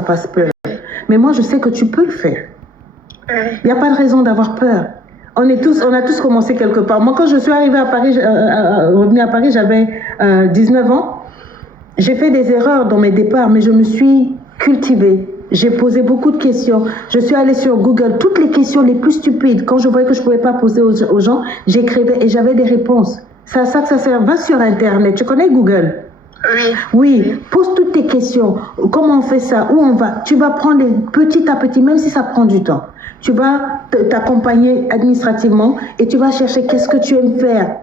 fasse peur. Mais moi, je sais que tu peux le faire. Il n'y a pas de raison d'avoir peur. On a tous commencé quelque part. Moi, quand je suis arrivée à Paris, revenue à Paris, j'avais 19 ans. J'ai fait des erreurs dans mes départs, mais je me suis cultivée. J'ai posé beaucoup de questions. Je suis allée sur Google, toutes les questions les plus stupides. Quand je voyais que je ne pouvais pas poser aux gens, j'écrivais et j'avais des réponses. C'est à ça que ça sert. Va sur Internet. Tu connais Google? Oui. Oui, pose toutes tes questions. Comment on fait ça? Où on va? Tu vas prendre petit à petit, même si ça prend du temps. Tu vas t'accompagner administrativement et tu vas chercher qu'est-ce que tu aimes faire.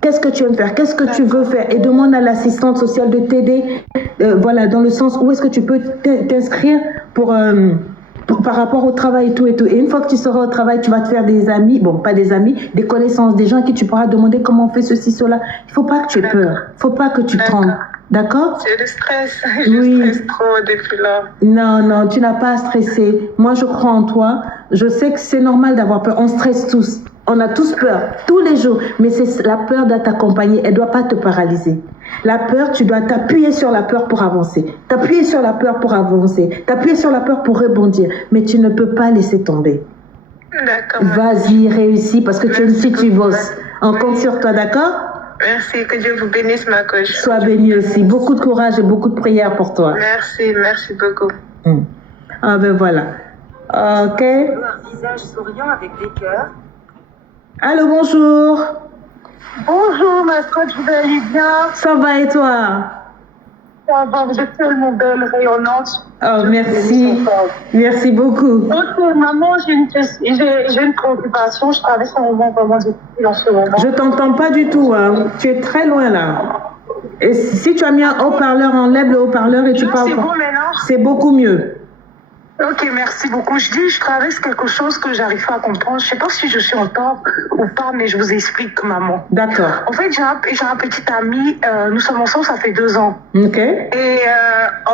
Qu'est-ce que tu aimes faire? Qu'est-ce que tu veux faire? Et demande à l'assistante sociale de t'aider, voilà, dans le sens où est-ce que tu peux t'inscrire par rapport au travail et tout et tout. Et une fois que tu seras au travail, tu vas te faire des amis, bon, pas des amis, des connaissances, des gens à qui tu pourras demander comment on fait ceci, cela. Il ne faut pas que tu aies peur. Il ne faut pas que tu trembles. D'accord? C'est le stress. Je stresse trop depuis là. Non, tu n'as pas à stresser. Moi, je crois en toi. Je sais que c'est normal d'avoir peur. On stresse tous. On a tous peur, tous les jours. Mais la peur doit t'accompagner. Elle ne doit pas te paralyser. La peur, tu dois t'appuyer sur la peur pour avancer. T'appuyer sur la peur pour avancer. T'appuyer sur la peur pour rebondir. Mais tu ne peux pas laisser tomber. D'accord. Vas-y, réussis parce que tu es une fille, tu bosses. On compte sur toi, d'accord? Merci, que Dieu vous bénisse, ma coach. Sois bénie aussi. Beaucoup de courage et beaucoup de prières pour toi. Merci beaucoup. Ah ben voilà. Ok. Un visage souriant avec des cœurs. Allô, bonjour. Bonjour, ma coach, vous allez bien? Ça va et toi? Ça va, vous êtes tellement belle, rayonnante. Oh, merci. Merci beaucoup. Ok, maman, j'ai une préoccupation. Je traverse un moment vraiment difficile en ce moment. Je t'entends pas du tout. Hein. Tu es très loin là. Et si tu as mis un haut-parleur, enlève le haut-parleur et tu parles. C'est bon maintenant? C'est beaucoup mieux. Ok, merci beaucoup. Je traverse quelque chose que j'arrive pas à comprendre. Je sais pas si je suis en tort ou pas, mais je vous explique, maman. D'accord. En fait, j'ai un petit ami. Nous sommes ensemble, ça fait 2 ans. Ok. Et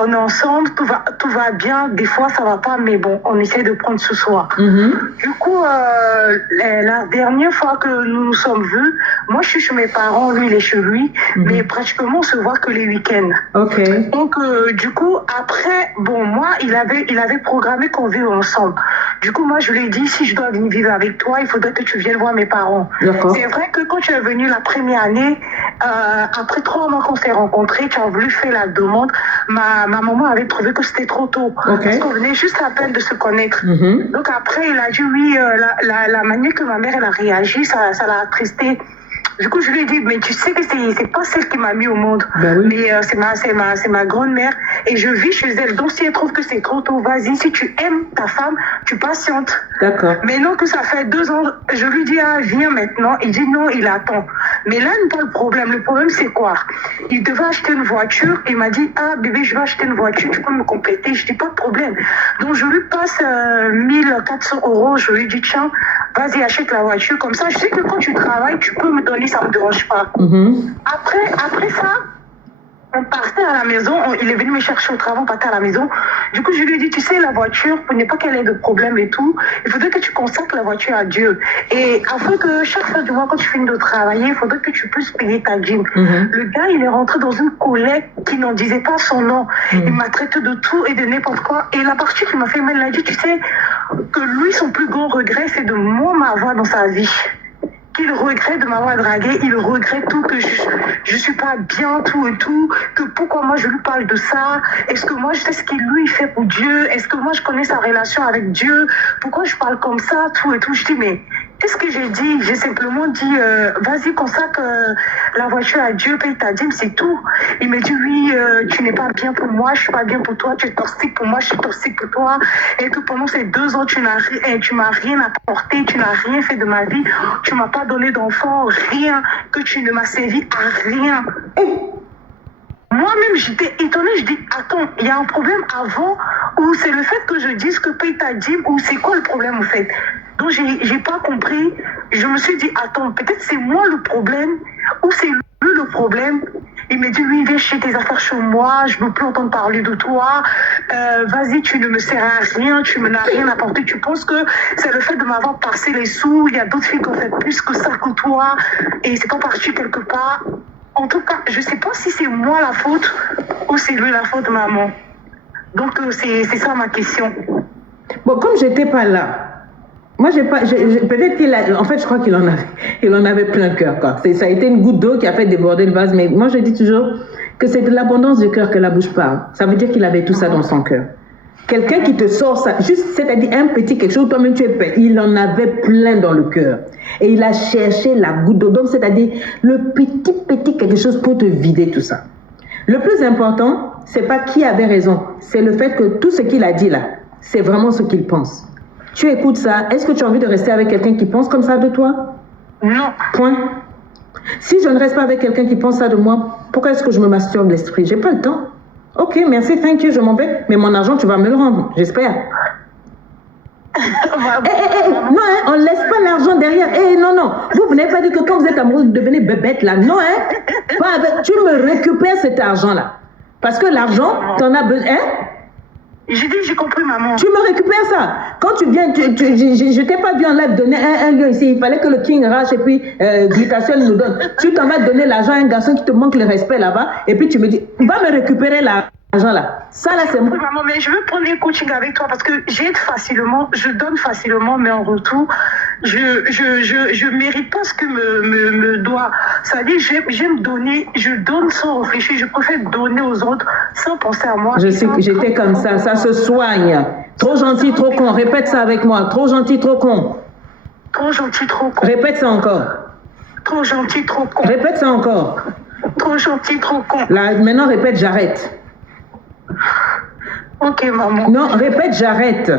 on est ensemble, tout va bien. Des fois, ça va pas, mais bon, on essaie de prendre ce soir. Du coup, la dernière fois que nous nous sommes vus, moi, je suis chez mes parents, lui, il est chez lui, mais pratiquement, on se voit que les week-ends. Ok. Donc, du coup, après, bon, moi, il avait programmé qu'on vive ensemble. Du coup, moi, je lui ai dit, si je dois venir vivre avec toi, il faudrait que tu viennes voir mes parents. C'est vrai que quand tu es venu la première année, après 3 mois qu'on s'est rencontrés, tu as voulu faire la demande. Ma maman avait trouvé que c'était trop tôt. Parce qu'on venait juste à peine de se connaître. Donc après, il a dit oui, la manière que ma mère elle a réagi, ça l'a attristé. Du coup, je lui ai dit, mais tu sais que c'est pas celle qui m'a mis au monde. Ben oui. Mais c'est ma grand-mère et je vis chez elle. Donc, si elle trouve que c'est trop tôt, vas-y. Si tu aimes ta femme, tu patientes. D'accord. Mais non, que ça fait 2 ans, je lui dis, ah, viens maintenant. Il dit non, il attend. Mais là, n'est pas le problème. Le problème, c'est quoi? Il devait acheter une voiture. Il m'a dit, ah, bébé, je vais acheter une voiture. Tu peux me compléter? Je dis, pas de problème. Donc, je lui passe 1400 €. Je lui dis, tiens, vas-y, achète la voiture. Comme ça, je sais que quand tu travailles, tu peux me donner, ça ne me dérange pas. Après ça, on partait à la maison, il est venu me chercher au travail, on partait à la maison. Du coup, je lui ai dit, tu sais, la voiture, pour ne pas qu'elle ait de problème et tout, il faudrait que tu consacres la voiture à Dieu. Et afin que chaque fin du mois, quand tu finis de travailler, il faudrait que tu puisses payer ta dîme. Le gars, il est rentré dans une collecte qui n'en disait pas son nom. Il m'a traité de tout et de n'importe quoi. Et la partie qui m'a fait mal, il a dit, tu sais, que lui, son plus grand regret, c'est de moi m'avoir dans sa vie. Qu'il regrette de m'avoir dragué, il regrette tout, que je suis pas bien, tout et tout, que pourquoi moi je lui parle de ça, est-ce que moi je sais ce qu'il lui fait pour Dieu, est-ce que moi je connais sa relation avec Dieu, pourquoi je parle comme ça, tout et tout. Je dis, mais qu'est-ce que j'ai dit? J'ai simplement dit, vas-y, consacre la voiture à Dieu, paye ta dîme, c'est tout. Il me dit, oui, tu n'es pas bien pour moi, je suis pas bien pour toi, tu es toxique pour moi, je suis toxique pour toi, et que pendant ces 2 ans, tu m'as rien apporté, tu n'as rien fait de ma vie, tu m'as pas donné d'enfant, rien, que tu ne m'as servi à rien. Moi-même, j'étais étonnée, je dis, attends, il y a un problème avant, ou c'est le fait que je dise que paye ta dîme, ou c'est quoi le problème en fait? Donc, j'ai pas compris. Je me suis dit, attends, peut-être c'est moi le problème, ou c'est lui le problème. Il me dit, oui, viens chez tes affaires chez moi, je ne veux plus entendre parler de toi. Vas-y, tu ne me sers à rien, tu ne m'as rien apporté. Tu penses que c'est le fait de m'avoir passé les sous, il y a d'autres filles qui ont fait plus que ça que toi, et c'est pas parti quelque part. En tout cas, je ne sais pas si c'est moi la faute, ou c'est lui la faute, maman. Donc, c'est ça ma question. Bon, comme j'étais pas là, moi, peut-être qu'il a, en fait, je crois qu'il en avait plein cœur, quoi. Ça a été une goutte d'eau qui a fait déborder le vase, mais moi, je dis toujours que c'est de l'abondance du cœur que la bouche parle. Ça veut dire qu'il avait tout ça dans son cœur. Quelqu'un qui te sort ça, juste, c'est-à-dire un petit quelque chose, toi-même tu es payé, il en avait plein dans le cœur. Et il a cherché la goutte d'eau, donc c'est-à-dire le petit quelque chose pour te vider tout ça. Le plus important, c'est pas qui avait raison, c'est le fait que tout ce qu'il a dit là, c'est vraiment ce qu'il pense. Tu écoutes ça, est-ce que tu as envie de rester avec quelqu'un qui pense comme ça de toi? Non. Point. Si je ne reste pas avec quelqu'un qui pense ça de moi, pourquoi est-ce que je me masturbe l'esprit? J'ai pas le temps. Ok, merci, thank you, je m'en vais, mais mon argent, tu vas me le rendre, j'espère. Non, hein, on ne laisse pas l'argent derrière. Non. Vous n'avez pas dit que quand vous êtes amoureux, vous devenez bébête là. Non, hein. Pas avec, tu me récupères cet argent-là. Parce que l'argent, tu en as besoin. Hein? J'ai compris, maman. Tu me récupères ça. Quand tu viens, je t'ai pas vu en live donner un lieu ici. Il fallait que le King Rach et puis Glitation nous donne. Tu t'en vas donner l'argent à un garçon qui te manque le respect là-bas. Et puis tu me dis, va me récupérer l'argent là. Ça là, c'est moi. Oui, maman, mais je veux prendre un coaching avec toi parce que j'aide facilement, je donne facilement, mais en retour, je mérite pas ce que me doit. Ça dit, j'aime donner, je donne sans réfléchir, je préfère donner aux autres sans penser à moi. Je sais que j'étais comme ça se soigne. Trop gentil, trop con. Répète ça avec moi. Trop gentil, trop con. Trop gentil, trop con. Répète ça encore. Trop gentil, trop con. Répète ça encore. Trop gentil, trop con. Là, maintenant, répète, j'arrête. Ok, maman. Non, répète, j'arrête.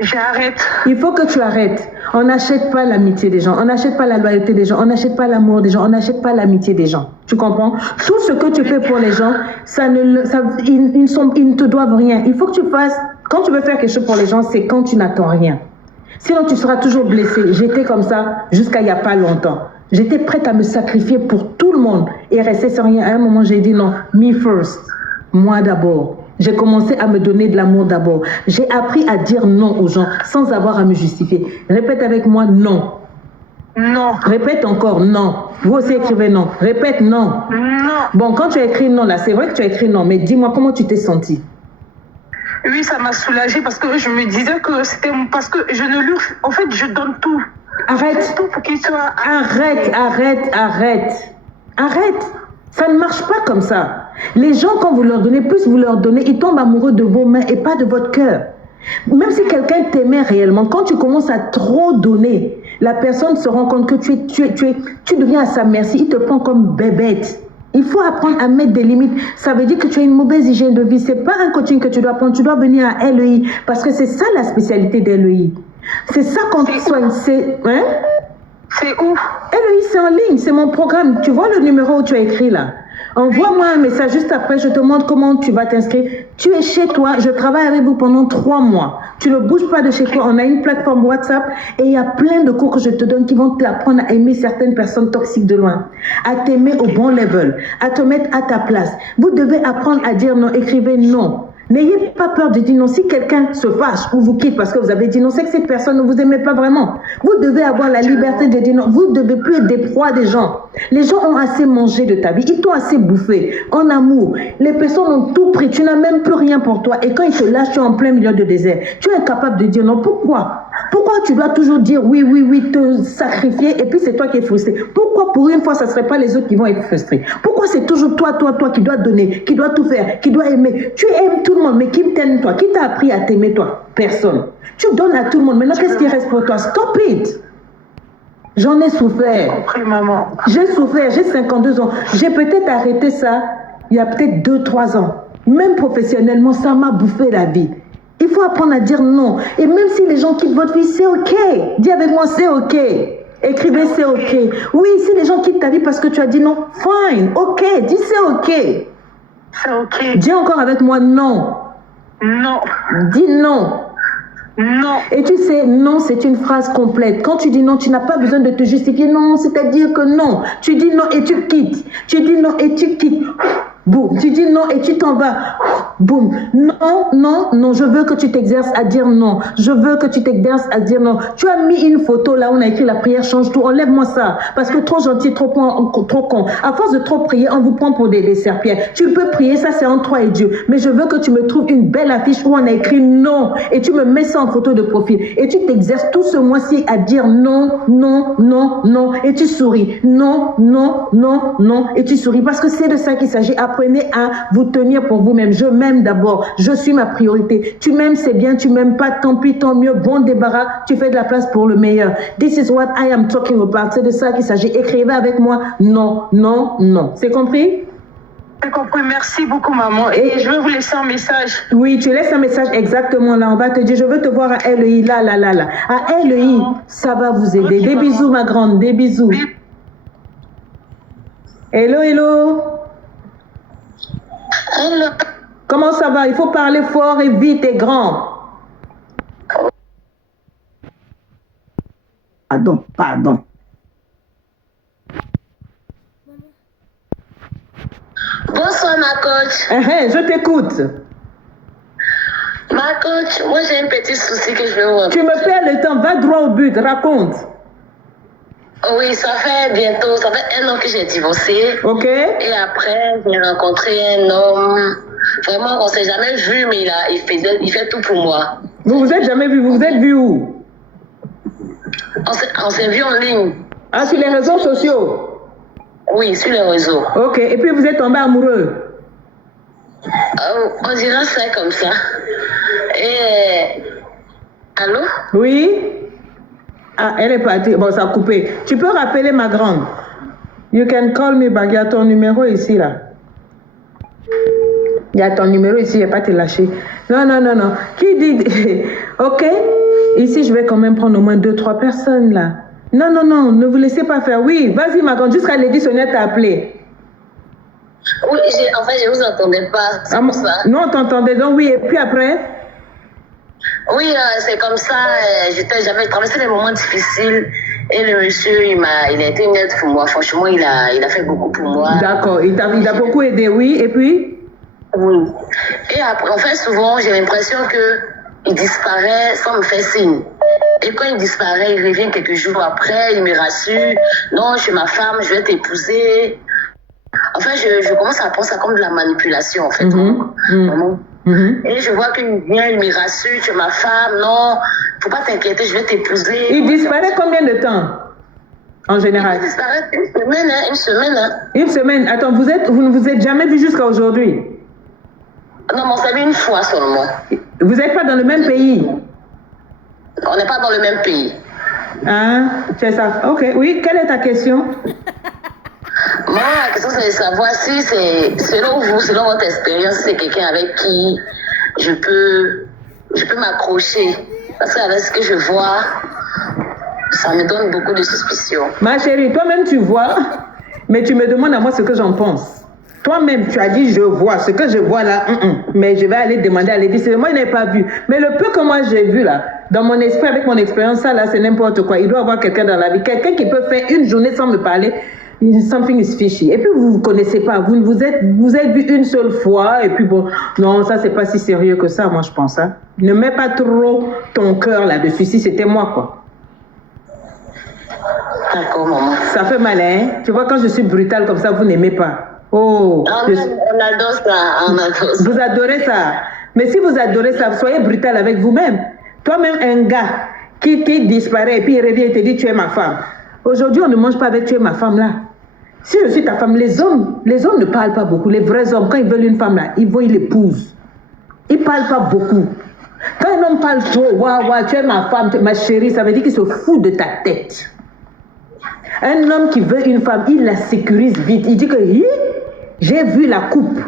J'arrête. Il faut que tu arrêtes. On n'achète pas l'amitié des gens, on n'achète pas la loyauté des gens, on n'achète pas l'amour des gens, on n'achète pas l'amitié des gens. Tu comprends? Tout ce que tu fais pour les gens, ils ne te doivent rien. Il faut que tu fasses, quand tu veux faire quelque chose pour les gens, c'est quand tu n'attends rien. Sinon, tu seras toujours blessé. J'étais comme ça jusqu'à il n'y a pas longtemps. J'étais prête à me sacrifier pour tout le monde et rester sans rien. À un moment, j'ai dit non, me first, moi d'abord. J'ai commencé à me donner de l'amour d'abord. J'ai appris à dire non aux gens sans avoir à me justifier. Répète avec moi non. Non. Répète encore non. Vous aussi écrivez non. Répète non. Non. Bon, quand tu as écrit non là, c'est vrai que tu as écrit non, mais dis-moi comment tu t'es sentie. Oui, ça m'a soulagée parce que je me disais que c'était parce que je ne lui... En fait, je donne tout. Arrête. Tout pour qu'il soit... Arrête. Ça ne marche pas comme ça. Les gens, quand vous leur donnez, plus vous leur donnez, ils tombent amoureux de vos mains et pas de votre cœur. Même si quelqu'un t'aimait réellement, quand tu commences à trop donner, la personne se rend compte que tu deviens à sa merci, il te prend comme bébête. Il faut apprendre à mettre des limites. Ça veut dire que tu as une mauvaise hygiène de vie. Ce n'est pas un coaching que tu dois prendre, tu dois venir à LEI parce que c'est ça la spécialité d'LEI. C'est ça qu'on te soigne. C'est où? LEI, c'est en ligne, c'est mon programme. Tu vois le numéro où tu as écrit là? Envoie-moi un message juste après, je te montre comment tu vas t'inscrire. Tu es chez toi, je travaille avec vous pendant 3 mois. Tu ne bouges pas de chez toi, on a une plateforme WhatsApp et il y a plein de cours que je te donne qui vont t'apprendre à aimer certaines personnes toxiques de loin, à t'aimer au bon level, à te mettre à ta place. Vous devez apprendre à dire non, écrivez non. N'ayez pas peur de dire non. Si quelqu'un se fâche ou vous quitte parce que vous avez dit non, c'est que cette personne ne vous aimait pas vraiment. Vous devez avoir la liberté de dire non. Vous ne devez plus être des proies des gens. Les gens ont assez mangé de ta vie. Ils t'ont assez bouffé. En amour, les personnes ont tout pris. Tu n'as même plus rien pour toi. Et quand ils te lâchent, tu es en plein milieu de désert. Tu es incapable de dire non. Pourquoi? Pourquoi tu dois toujours dire oui, te sacrifier et puis c'est toi qui es frustré? Pourquoi pour une fois, ça ne serait pas les autres qui vont être frustrés? Pourquoi c'est toujours toi qui dois donner, qui dois tout faire, qui doit aimer? Tu aimes tout le monde, mais qui t'aime toi? Qui t'a appris à t'aimer toi? Personne. Tu donnes à tout le monde. Maintenant, qu'est-ce qui reste pour toi? Stop it! J'en ai souffert. J'ai compris, maman. J'ai souffert, j'ai 52 ans. J'ai peut-être arrêté ça il y a peut-être 2-3 ans. Même professionnellement, ça m'a bouffé la vie. Il faut apprendre à dire non. Et même si les gens quittent votre vie, c'est OK. Dis avec moi, c'est OK. Écrivez, c'est OK. Oui, si les gens quittent ta vie parce que tu as dit non, fine, OK. Dis, c'est OK. C'est OK. Dis encore avec moi, non. Non. Dis non. Non. Et tu sais, non, c'est une phrase complète. Quand tu dis non, tu n'as pas besoin de te justifier. Non, c'est-à-dire que non. Tu dis non et tu quittes. Tu dis non et tu quittes. Boum. Tu dis non et tu t'en vas. Boum. Non, non, non, je veux que tu t'exerces à dire non. Je veux que tu t'exerces à dire non. Tu as mis une photo là où on a écrit la prière change tout. Enlève-moi ça. Parce que trop gentil, trop con. À force de trop prier, on vous prend pour des serpillères. Tu peux prier, ça c'est entre toi et Dieu. Mais je veux que tu me trouves une belle affiche où on a écrit non. Et tu me mets ça en photo de profil. Et tu t'exerces tout ce mois-ci à dire non, non, non, non. Et tu souris. Non, non, non, non. Et tu souris. Parce que c'est de ça qu'il s'agit. Apprenez à vous tenir pour vous-même. Je m'aime d'abord. Je suis ma priorité. Tu m'aimes, c'est bien. Tu m'aimes pas, tant pis, tant mieux. Bon débarras. Tu fais de la place pour le meilleur. This is what I am talking about. C'est de ça qu'il s'agit. Écrivez avec moi. Non, non, non. C'est compris? J'ai compris. Merci beaucoup, maman. Et je vais vous laisser un message. Oui, tu laisses un message exactement là. On va te dire, je veux te voir à LEI. Là, là, là, là. À LEI, ça va vous aider. Des bisous, ma grande. Des bisous. Hello, hello. Hello. Comment ça va? Il faut parler fort et vite et grand. Pardon. Bonsoir ma coach. Je t'écoute. Ma coach, moi j'ai un petit souci que je vais vous raconter. Tu me perds le temps, va droit au but, raconte. Oui, ça fait 1 an que j'ai divorcé. Ok. Et après, j'ai rencontré un homme. Vraiment, on s'est jamais vu, mais il fait tout pour moi. Vous vous êtes jamais vu, vous vous êtes vu où? On s'est vu en ligne. Ah, sur les réseaux sociaux? Oui, sur les réseaux. Ok, et puis vous êtes tombé amoureux? On dirait ça comme ça. Et... Allô? Oui? Ah, elle est partie. Bon, ça a coupé. Tu peux rappeler ma grande? You can call me back. Il y a ton numéro ici, là. Il y a ton numéro ici, il ne va pas te lâcher. Non. Qui dit... Ok? Ici, je vais quand même prendre au moins 2-3 personnes, là. Non, ne vous laissez pas faire. Oui, vas-y, ma grande. Jusqu'à Lady Sonia t'a appelé. Oui, en fait, je ne vous entendais pas. C'est pour ça. Non, on t'entendait. Donc, oui, et puis après? Oui, c'est comme ça. J'avais traversé des moments difficiles. Et le monsieur, il a été une aide pour moi. Franchement, il a fait beaucoup pour moi. D'accord. Il t'a beaucoup aidé, oui. Et puis? Oui. Et après, en fait, souvent, j'ai l'impression qu'il disparaît sans me faire signe. Et quand il disparaît, il revient quelques jours après, il me rassure. Non, je suis ma femme, je vais t'épouser. En fait, je commence à prendre ça comme de la manipulation, en fait. Vraiment. Et je vois qu'il vient, il me rassure, tu es ma femme, non, faut pas t'inquiéter, je vais t'épouser. Il disparaît combien de temps, en général? Il disparaît une semaine. Une semaine. Attends, vous ne vous êtes jamais vu jusqu'à aujourd'hui? Non, mais on s'est vu une fois seulement. Vous n'êtes pas dans le même pays? On n'est pas dans le même pays. Ah, c'est ça. Ok, oui, quelle est ta question? Moi, la question, c'est de savoir si c'est, selon vous, selon votre expérience, c'est quelqu'un avec qui je peux m'accrocher. Parce qu'avec ce que je vois, ça me donne beaucoup de suspicions. Ma chérie, toi-même tu vois, mais tu me demandes à moi ce que j'en pense. Toi-même, tu as dit je vois. Ce que je vois là, mais je vais aller demander à Lady. Moi, je n'ai pas vu. Mais le peu que moi j'ai vu là, dans mon esprit, avec mon expérience, ça là, c'est n'importe quoi. Il doit y avoir quelqu'un dans la vie. Quelqu'un qui peut faire une journée sans me parler. Something is fishy. Et puis vous ne vous connaissez pas. Vous êtes vu une seule fois. Et puis bon, non, ça c'est pas si sérieux que ça, moi je pense. Hein. Ne mets pas trop ton cœur là-dessus. Si c'était moi, quoi. D'accord, maman. Ça fait mal, hein. Tu vois, quand je suis brutale comme ça, vous n'aimez pas. Oh. On adore ça. Vous adorez ça. Mais si vous adorez ça, soyez brutal avec vous-même. Toi-même, un gars qui disparaît et puis il revient et te dit tu es ma femme. Aujourd'hui, on ne mange pas avec tu es ma femme là. Si je suis ta femme, les hommes ne parlent pas beaucoup. Les vrais hommes, quand ils veulent une femme là, ils l'épousent. Ils ne parlent pas beaucoup. Quand un homme parle trop, waouh, tu es ma femme, ma chérie, ça veut dire qu'il se fout de ta tête. Un homme qui veut une femme, il la sécurise vite. Il dit que j'ai vu la coupe.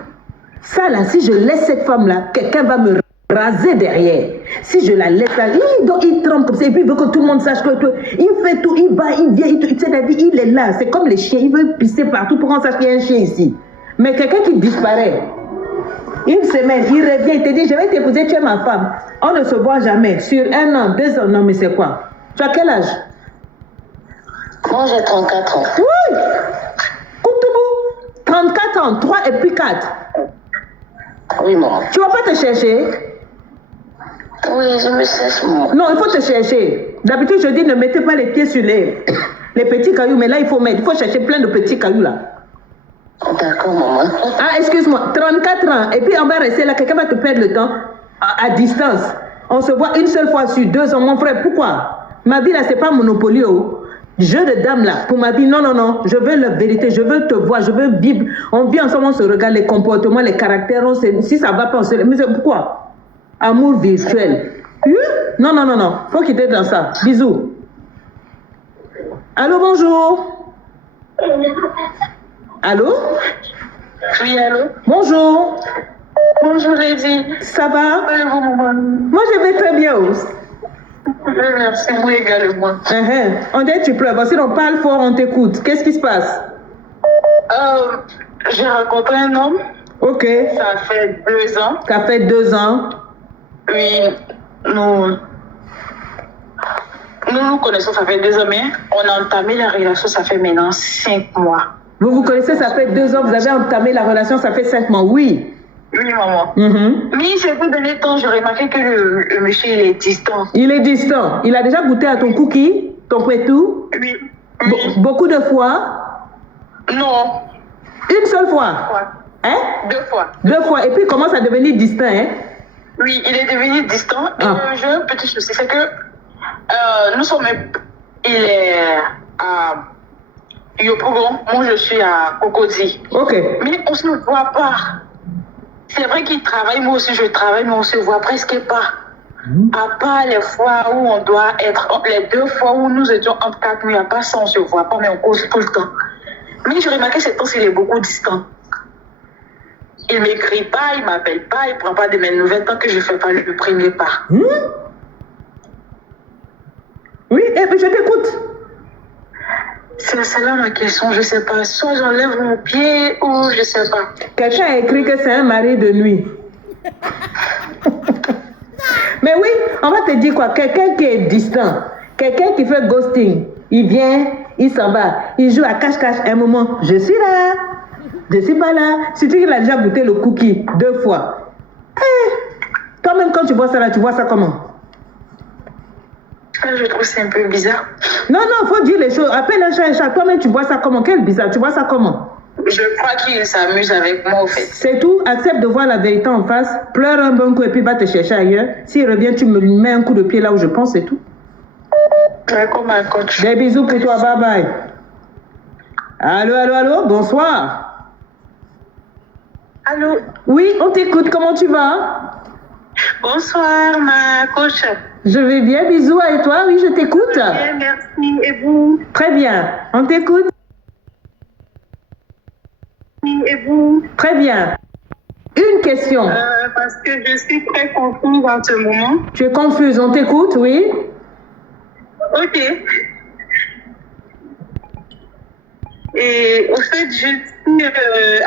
Ça là, si je laisse cette femme là, quelqu'un va me raser derrière. Si je la laisse là, donc il trempe comme ça et puis il veut que tout le monde sache que il fait tout, il va, il vient, il est là. C'est comme les chiens, il veut pisser partout pour qu'on sache qu'il y a un chien ici. Mais quelqu'un qui disparaît, une semaine, il revient, il te dit je vais t'épouser, tu es ma femme. On ne se voit jamais. Sur 1 an, 2 ans, non mais c'est quoi? Tu as quel âge? Moi j'ai 34 ans. Oui! 34 ans, 3 et puis 4. Oui, maman. Tu vas pas te chercher? Oui, je me cherche, maman. Non, il faut te chercher. D'habitude, je dis ne mettez pas les pieds sur les petits cailloux, mais là, il faut mettre. Il faut chercher plein de petits cailloux là. D'accord, maman. Ah, excuse-moi, 34 ans. Et puis on va rester là, quelqu'un va te perdre le temps à distance. On se voit une seule fois sur 2 ans, mon frère. Pourquoi? Ma vie là, c'est pas Monopoly. Oh. Jeu de dame là, pour ma vie, non, non, non. Je veux la vérité, je veux te voir, je veux vivre. On vit ensemble, on se regarde les comportements, les caractères. Si ça va pas, on se... Mais c'est pourquoi? Amour virtuel. Non, non, non, non. Faut quitter dans ça. Bisous. Allô, bonjour. Allô? Oui, allô? Bonjour. Bonjour, Lady. Ça va? Allez-vous, maman? Moi, je vais très bien. Merci, vous également. On dirait que tu pleures. Bon, si on parle fort, on t'écoute. Qu'est-ce qui se passe? J'ai rencontré un homme. Ok. Ça fait 2 ans. Ça fait 2 ans. Oui, nous nous connaissons, ça fait 2 ans, mais on a entamé la relation, ça fait maintenant 5 mois. Vous vous connaissez, ça fait 2 ans. Vous avez entamé la relation, ça fait 5 mois. Oui. Oui, maman. Mhm. Mais ces 2 derniers temps, j'ai remarqué que le monsieur, il est distant. Il est distant. Il a déjà goûté à ton cookie, ton pétou? Oui. Oui. Beaucoup de fois? Non. Une seule fois? Hein? 2 fois. 2 fois. Et puis, il commence à devenir distant, hein? Oui, il est devenu distant. Ah. Et j'ai un petit souci, c'est que nous sommes... Il est à Yopougon, moi je suis à Cocody. Ok. Mais on ne se voit pas. C'est vrai qu'il travaille, moi aussi je travaille, mais on ne se voit presque pas. À part les fois où on doit être... Les 2 fois où nous étions en 4 nuits, à part ça, on ne se voit pas, mais on cause tout le temps. Mais j'ai remarqué que ces temps-ci, il est beaucoup distant. Il ne m'écrit pas, il ne m'appelle pas, il ne prend pas de mes nouvelles tant que je ne fais pas le premier pas. Oui, et puis je t'écoute. C'est là ma question, je ne sais pas. Soit j'enlève mon pied ou je ne sais pas. Quelqu'un a écrit que c'est un mari de nuit. Mais oui, on va te dire quoi? Quelqu'un qui est distant, quelqu'un qui fait ghosting, il vient, il s'en va, il joue à cache-cache un moment. Je suis là, je suis pas là. Si tu as déjà goûté le cookie 2 fois, toi-même quand tu vois ça là, tu vois ça comment? Je trouve que c'est un peu bizarre. Non, non, faut dire les choses. Appelle un chat. Toi-même, tu vois ça comment? Quel bizarre. Tu vois ça comment? Je crois qu'il s'amuse avec moi, au fait. C'est tout. Accepte de voir la vérité en face. Pleure un bon coup et puis va te chercher ailleurs. S'il revient, tu me mets un coup de pied là où je pense, c'est tout. Ouais, comme un coach. Des bisous pour toi. Bye bye. Allô, allô, allô. Bonsoir. Allô? Oui, on t'écoute. Comment tu vas? Bonsoir, ma coach. Je vais bien. Bisous. Et toi? Oui, je t'écoute. Bien, merci. Et vous? Très bien. On t'écoute. Et vous? Très bien. Une question. Parce que je suis très confuse en ce moment. Tu es confuse. On t'écoute, oui? Ok. Et au fait, je suis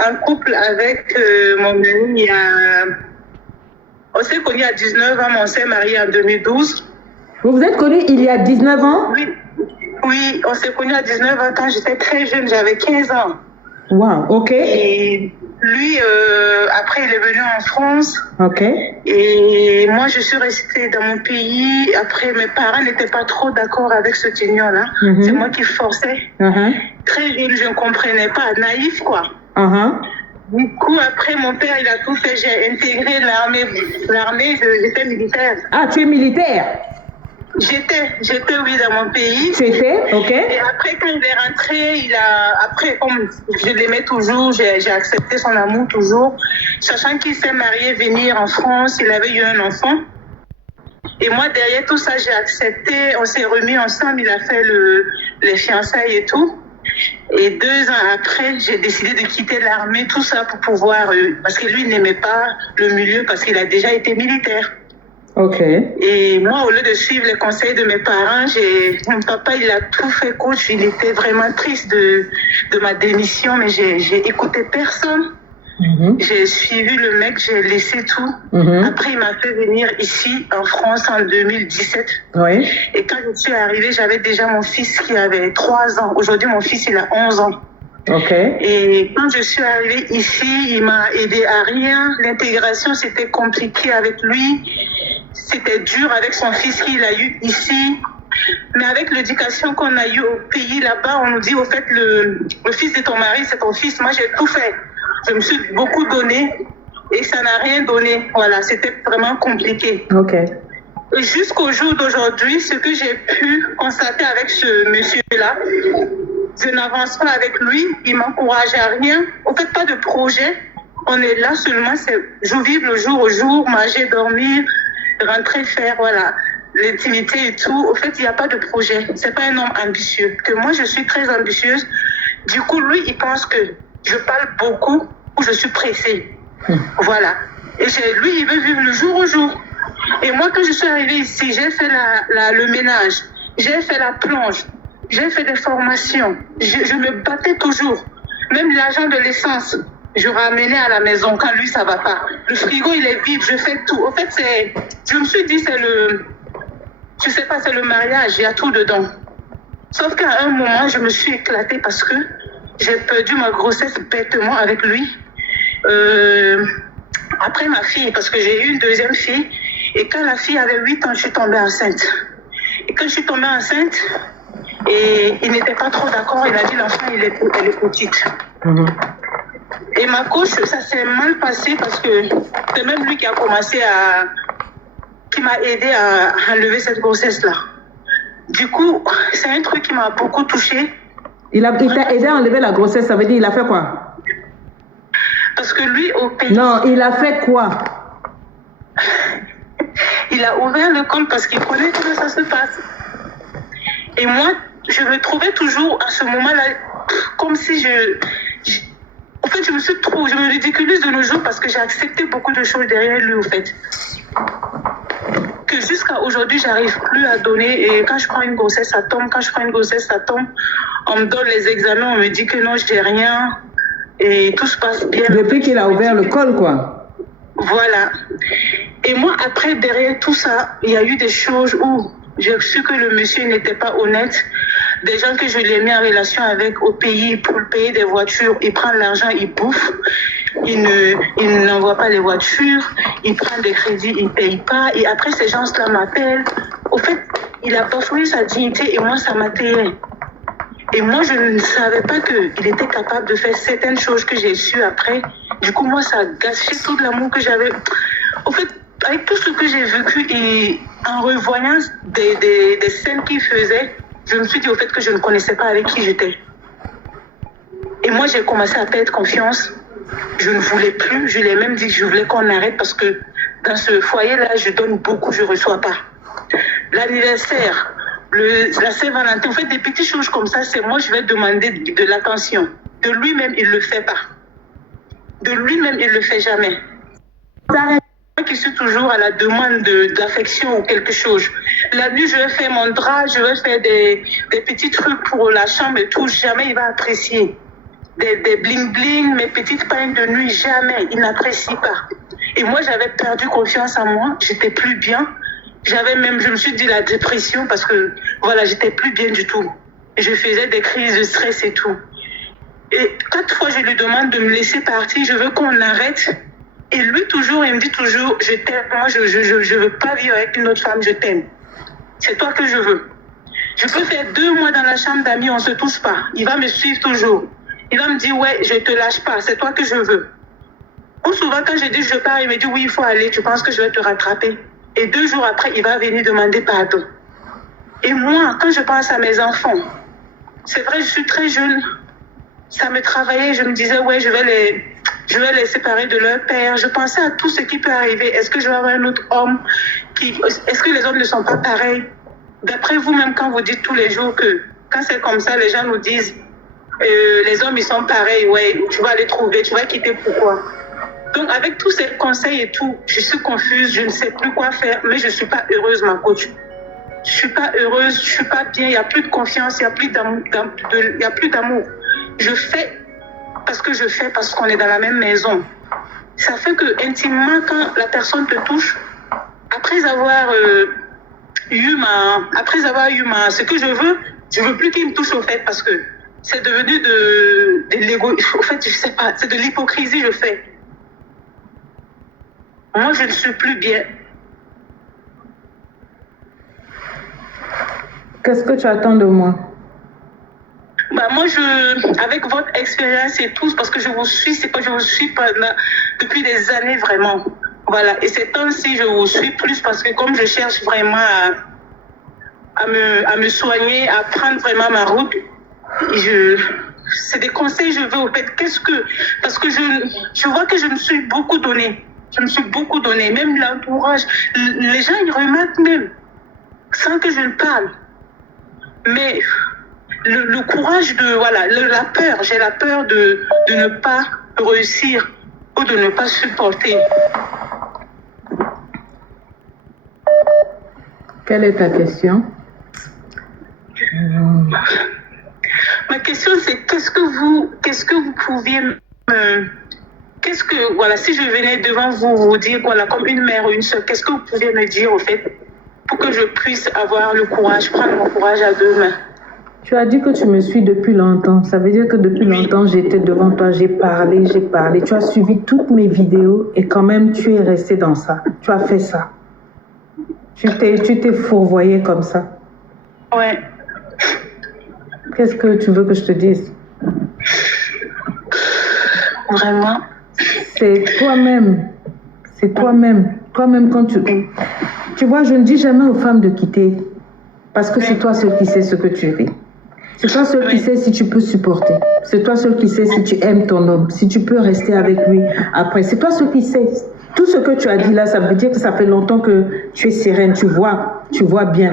en couple avec mon mari il y a... On s'est connus à 19 ans, mais on s'est mariés en 2012. Vous vous êtes connus il y a 19 ans? Oui, oui, on s'est connus à 19 ans quand j'étais très jeune, j'avais 15 ans. Wow, ok. Et lui, après, il est venu en France. Ok. Et moi, je suis restée dans mon pays. Après, mes parents n'étaient pas trop d'accord avec cette union-là. C'est moi qui forçais. Très jeune, je ne comprenais pas. Naïf, quoi. Du coup, après, mon père, il a tout fait. J'ai intégré l'armée, j'étais militaire. Ah, tu es militaire? J'étais, oui, dans mon pays. Tu étais, ok. Et après, quand il est rentré, après, comme je l'aimais toujours, j'ai accepté son amour toujours. Sachant qu'il s'est marié, venir en France, il avait eu un enfant. Et moi, derrière tout ça, j'ai accepté. On s'est remis ensemble, il a fait les fiançailles et tout. Et 2 ans après, j'ai décidé de quitter l'armée, tout ça pour pouvoir... parce que lui, il n'aimait pas le milieu parce qu'il a déjà été militaire. Ok. Et moi, au lieu de suivre les conseils de mes parents, mon papa, il a tout fait coach. Il était vraiment triste de ma démission, mais j'ai écouté personne. J'ai suivi le mec, j'ai laissé tout. Après, il m'a fait venir ici, en France, en 2017. Oui. Et quand je suis arrivée, j'avais déjà mon fils qui avait 3 ans. Aujourd'hui, mon fils, il a 11 ans. Ok. Et quand je suis arrivée ici, il m'a aidé à rien. L'intégration, c'était compliqué avec lui. C'était dur avec son fils qu'il a eu ici. Mais avec l'éducation qu'on a eue au pays là-bas, on nous dit au fait, le fils de ton mari, c'est ton fils. Moi, j'ai tout fait. Je me suis beaucoup donné et ça n'a rien donné. Voilà, c'était vraiment compliqué. Ok. Et jusqu'au jour d'aujourd'hui, ce que j'ai pu constater avec ce monsieur-là, je n'avance pas avec lui, il m'encourage à rien. Au fait, pas de projet. On est là seulement, c'est vivre le jour au jour, manger, dormir, rentrer, faire, voilà, l'intimité et tout. Au fait, il n'y a pas de projet. C'est pas un homme ambitieux. Que moi, je suis très ambitieuse. Du coup, lui, il pense que je parle beaucoup ou je suis pressée. Voilà. Et lui, il veut vivre le jour au jour. Et moi, quand je suis arrivée ici, j'ai fait le ménage, j'ai fait la plonge, j'ai fait des formations. Je me battais toujours. Même l'argent de l'essence, je ramenais à la maison quand lui, ça va pas. Le frigo, il est vide, je fais tout. En fait, je me suis dit, c'est le mariage, il y a tout dedans. Sauf qu'à un moment, je me suis éclatée parce que j'ai perdu ma grossesse bêtement avec lui. Après ma fille, parce que j'ai eu une deuxième fille. Et quand la fille avait 8 ans, je suis tombée enceinte. Et quand je suis tombée enceinte, et il n'était pas trop d'accord, il a dit l'enfant, elle est petite. Et ma couche, ça s'est mal passé parce que c'est même lui qui a commencé qui m'a aidé à enlever cette grossesse-là. Du coup, c'est un truc qui m'a beaucoup touchée. Il t'a aidé à enlever la grossesse, ça veut dire il a fait quoi? Parce que lui, au pays... Non, il a fait quoi? Il a ouvert le compte parce qu'il connaît comment ça se passe. Et moi, je me trouvais toujours à ce moment-là comme si en fait, je me ridiculise de nos jours parce que j'ai accepté beaucoup de choses derrière lui, au fait. Que jusqu'à aujourd'hui, j'arrive plus à donner. Et quand je prends une grossesse, ça tombe. Quand je prends une grossesse, ça tombe. On me donne les examens, on me dit que non, je n'ai rien. Et tout se passe bien. Depuis qu'il a ouvert le col, quoi. Voilà. Et moi, après, derrière tout ça, il y a eu des choses où j'ai su que le monsieur n'était pas honnête. Des gens que je l'ai mis en relation avec au pays pour payer des voitures, il prend l'argent, il bouffe. Il n'envoie pas les voitures, il prend des crédits, il ne paye pas. Et après, ces gens-là m'appellent. Au fait, il a bafoué sa dignité et moi, ça m'atterrait. Et moi, je ne savais pas qu'il était capable de faire certaines choses que j'ai su après. Du coup, moi, ça a gâché tout l'amour que j'avais. Au fait, avec tout ce que j'ai vécu et en revoyant des scènes qu'il faisait, je me suis dit au fait que je ne connaissais pas avec qui j'étais. Et moi, j'ai commencé à perdre confiance. Je ne voulais plus. Je lui ai même dit que je voulais qu'on arrête parce que dans ce foyer-là, je donne beaucoup, je ne reçois pas. L'anniversaire, la Saint-Valentin, en fait, des petites choses comme ça, c'est moi, je vais demander de l'attention. De lui-même, il ne le fait pas. De lui-même, il ne le fait jamais. Moi qui suis toujours à la demande d'affection ou quelque chose. La nuit, je vais faire mon drap, je vais faire des petits trucs pour la chambre et tout. Jamais il va apprécier. Des bling-bling, mes petites pailles de nuit, jamais. Il n'apprécie pas. Et moi, j'avais perdu confiance en moi. J'étais plus bien. Je me suis dit la dépression parce que, voilà, j'étais plus bien du tout. Je faisais des crises de stress et tout. Et 4 fois, je lui demande de me laisser partir. Je veux qu'on arrête. Et lui, toujours, il me dit toujours, je t'aime. Moi, je veux pas vivre avec une autre femme, je t'aime. C'est toi que je veux. Je peux faire 2 mois dans la chambre d'amis, on se touche pas. Il va me suivre toujours. Il va me dire, ouais, je te lâche pas, c'est toi que je veux. Ou souvent, quand je dis je pars, il me dit, oui, il faut aller, tu penses que je vais te rattraper. Et 2 jours après, il va venir demander pardon. Et moi, quand je pense à mes enfants, c'est vrai, je suis très jeune. Ça me travaillait, je me disais, ouais, je vais les séparer de leur père. Je pensais à tout ce qui peut arriver. Est-ce que je vais avoir un autre homme est-ce que les hommes ne sont pas pareils? D'après vous-même, quand vous dites tous les jours que quand c'est comme ça, les gens nous disent les hommes, ils sont pareils, ouais, tu vas les trouver, tu vas quitter, pourquoi? Donc, avec tous ces conseils et tout, je suis confuse, je ne sais plus quoi faire, mais je ne suis pas heureuse, ma coach. Je ne suis pas heureuse, je ne suis pas bien, il n'y a plus de confiance, il n'y a plus d'amour. Je fais parce que je fais, parce qu'on est dans la même maison. Ça fait que, intimement, quand la personne te touche, après avoir eu ce que je veux plus qu'il me touche au fait, parce que C'est devenu de l'égo. En fait, je sais pas, c'est de l'hypocrisie, je fais. Moi, je ne suis plus bien. Qu'est-ce que tu attends de moi? Bah, moi, avec votre expérience et tout, parce que je vous suis, c'est pas, je vous suis depuis des années vraiment. Voilà. Et ces temps-ci, je vous suis plus parce que comme je cherche vraiment à me soigner, à prendre vraiment ma route, c'est des conseils que je veux au fait. Parce que je vois que je me suis beaucoup donné. Je me suis beaucoup donné. Même l'entourage, les gens, ils remarquent même, sans que je ne parle. Mais le courage la peur, j'ai la peur de ne pas réussir ou de ne pas supporter. Quelle est ta question? Ma question, c'est qu'est-ce que vous pouviez si je venais devant vous dire, comme une mère ou une soeur, qu'est-ce que vous pouviez me dire, au fait, pour que je puisse avoir le courage, prendre mon courage à deux mains? Tu as dit que tu me suis depuis longtemps. Ça veut dire que depuis longtemps, j'étais devant toi, j'ai parlé. Tu as suivi toutes mes vidéos et quand même, tu es resté dans ça. Tu as fait ça. Tu t'es fourvoyé comme ça. Ouais. Qu'est-ce que tu veux que je te dise? Vraiment? C'est toi-même. C'est toi-même. Toi-même quand tu vois, je ne dis jamais aux femmes de quitter. Parce que c'est toi seul qui sais ce que tu vis. C'est toi seul qui sais si tu peux supporter. C'est toi seul qui sais si tu aimes ton homme, si tu peux rester avec lui après. C'est toi seul qui sais. Tout ce que tu as dit là, ça veut dire que ça fait longtemps que tu es sereine, tu vois bien.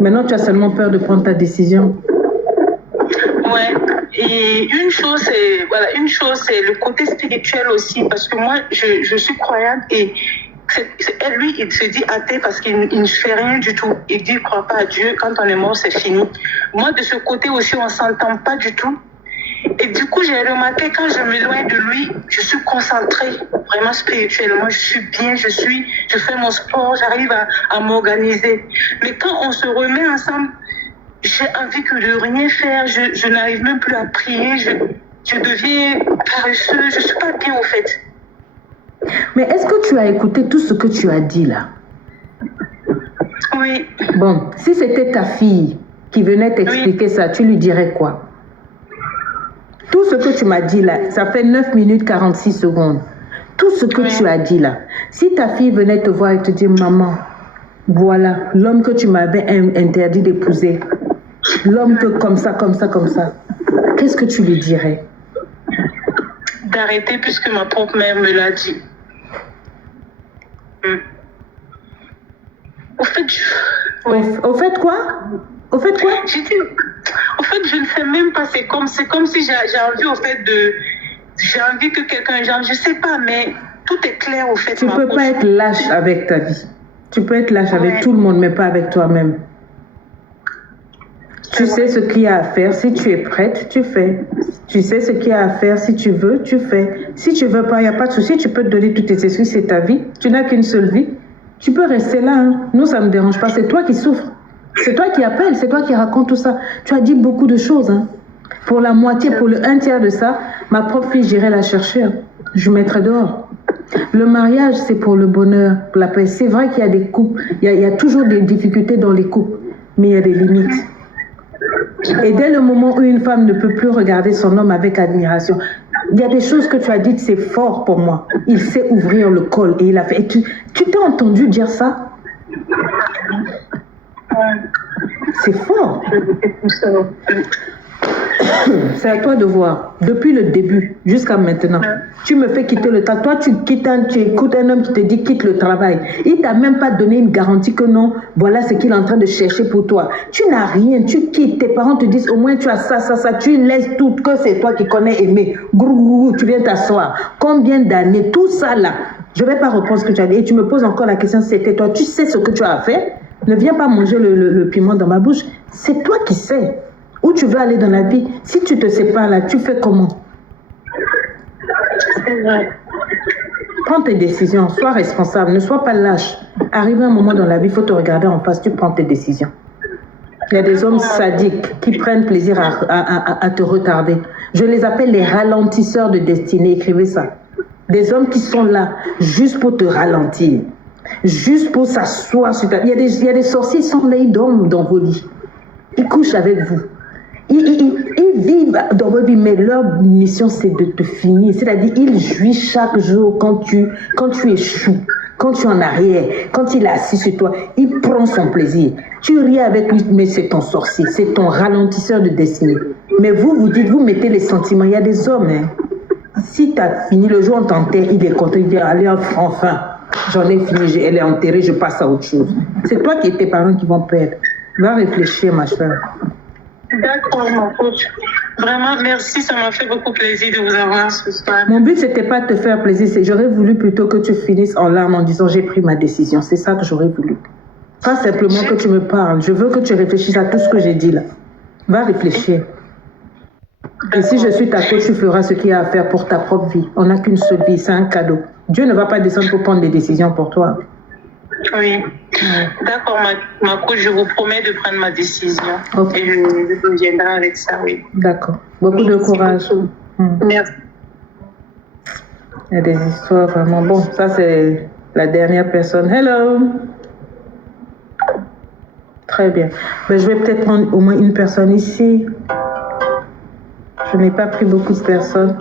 Maintenant, tu as seulement peur de prendre ta décision. Ouais. Et une chose, c'est le côté spirituel aussi, parce que moi, je suis croyante et lui, il se dit athée parce qu'il ne fait rien du tout. Il dit, il ne croit pas à Dieu. Quand on est mort, c'est fini. Moi, de ce côté aussi, on ne s'entend pas du tout. Et du coup, j'ai remarqué, quand je m'éloigne de lui, je suis concentrée, vraiment spirituellement. Je suis bien, je fais mon sport, j'arrive à m'organiser. Mais quand on se remet ensemble, j'ai envie de rien faire. Je n'arrive même plus à prier. Je deviens paresseuse. Je ne suis pas bien, au fait. Mais est-ce que tu as écouté tout ce que tu as dit là? Oui. Bon, si c'était ta fille qui venait t'expliquer ça, tu lui dirais quoi? Tout ce que tu m'as dit là, ça fait 9 minutes 46 secondes. Tout ce que tu as dit là, si ta fille venait te voir et te dire, maman, voilà, l'homme que tu m'avais interdit d'épouser, l'homme que comme ça, qu'est-ce que tu lui dirais? D'arrêter puisque ma propre mère me l'a dit. Au fait, Au fait quoi? J'ai dit, au fait, je ne sais même pas. C'est comme si j'ai envie, au fait, j'ai envie que quelqu'un, je sais pas, mais tout est clair, au fait. Tu peux pas être lâche avec ta vie. Tu peux être lâche avec tout le monde, mais pas avec toi-même. Tu sais ce qu'il y a à faire. Si tu es prête, tu fais. Tu sais ce qu'il y a à faire. Si tu veux, tu fais. Si tu veux pas, il n'y a pas de souci. Tu peux te donner toutes tes excuses. C'est ta vie. Tu n'as qu'une seule vie. Tu peux rester là. Hein. Nous, ça ne me dérange pas. C'est toi qui souffres. C'est toi qui appelles. C'est toi qui raconte tout ça. Tu as dit beaucoup de choses. Hein. Pour la moitié, pour le 1/3 de ça, ma propre fille, j'irai la chercher. Hein. Je mettrai dehors. Le mariage, c'est pour le bonheur, pour la paix. C'est vrai qu'il y a des couples. Il y a toujours des difficultés dans les couples. Mais il y a des limites. Et dès le moment où une femme ne peut plus regarder son homme avec admiration, il y a des choses que tu as dites, c'est fort pour moi. Il sait ouvrir le col et il a fait. Et tu t'es entendu dire ça? C'est fort. C'est à toi de voir. Depuis le début jusqu'à maintenant, tu me fais quitter le travail. Toi, tu écoutes un homme qui te dit quitte le travail. Il t'a même pas donné une garantie que non, voilà ce qu'il est en train de chercher pour toi. Tu n'as rien, tu quittes. Tes parents te disent au moins tu as ça. Tu laisses tout, que c'est toi qui connais aimer. Grou, tu viens t'asseoir. Combien d'années, tout ça là. Je ne vais pas reprendre ce que tu as dit. Et tu me poses encore la question, c'était toi. Tu sais ce que tu as fait. Ne viens pas manger le piment dans ma bouche. C'est toi qui sais. Où tu veux aller dans la vie, si tu te sépares là, tu fais comment? C'est vrai. Prends tes décisions, sois responsable, ne sois pas lâche. Arrive un moment dans la vie, il faut te regarder en face, tu prends tes décisions. Il y a des hommes sadiques qui prennent plaisir à te retarder. Je les appelle les ralentisseurs de destinée. Écrivez ça. Des hommes qui sont là juste pour te ralentir. Juste pour s'asseoir sur ta... Il y a des sorciers, ils sont là, ils dorment dans vos lits. Ils couchent avec vous. Ils vivent dans votre vie, mais leur mission, c'est de te finir. C'est-à-dire, ils jouissent chaque jour quand tu échoues, quand tu es en arrière, quand il est assis sur toi. Il prend son plaisir. Tu ris avec lui, mais c'est ton sorcier, c'est ton ralentisseur de destinée. Mais vous dites, vous mettez les sentiments. Il y a des hommes, hein. Si tu as fini, le jour où on t'enterre, il est content, il dit, allez, enfin, j'en ai fini, elle est enterrée, je passe à autre chose. C'est toi et tes parents qui vont perdre. Va réfléchir, ma soeur. D'accord, mon coach. Vraiment, merci, ça m'a fait beaucoup plaisir de vous avoir ce soir. Mon but, c'était pas de te faire plaisir, j'aurais voulu plutôt que tu finisses en larmes en disant j'ai pris ma décision. C'est ça que j'aurais voulu. Pas simplement que tu me parles. Je veux que tu réfléchisses à tout ce que j'ai dit là. Va réfléchir. Et si je suis ta coach, tu feras ce qu'il y a à faire pour ta propre vie. On n'a qu'une seule vie, c'est un cadeau. Dieu ne va pas descendre pour prendre des décisions pour toi. Oui. D'accord, ma coach, je vous promets de prendre ma décision. Okay. Et je reviendrai avec ça, oui. D'accord. Beaucoup de courage. Merci. Il y a des histoires vraiment... Bon, ça c'est la dernière personne. Hello. Très bien. Mais je vais peut-être prendre au moins une personne ici. Je n'ai pas pris beaucoup de personnes.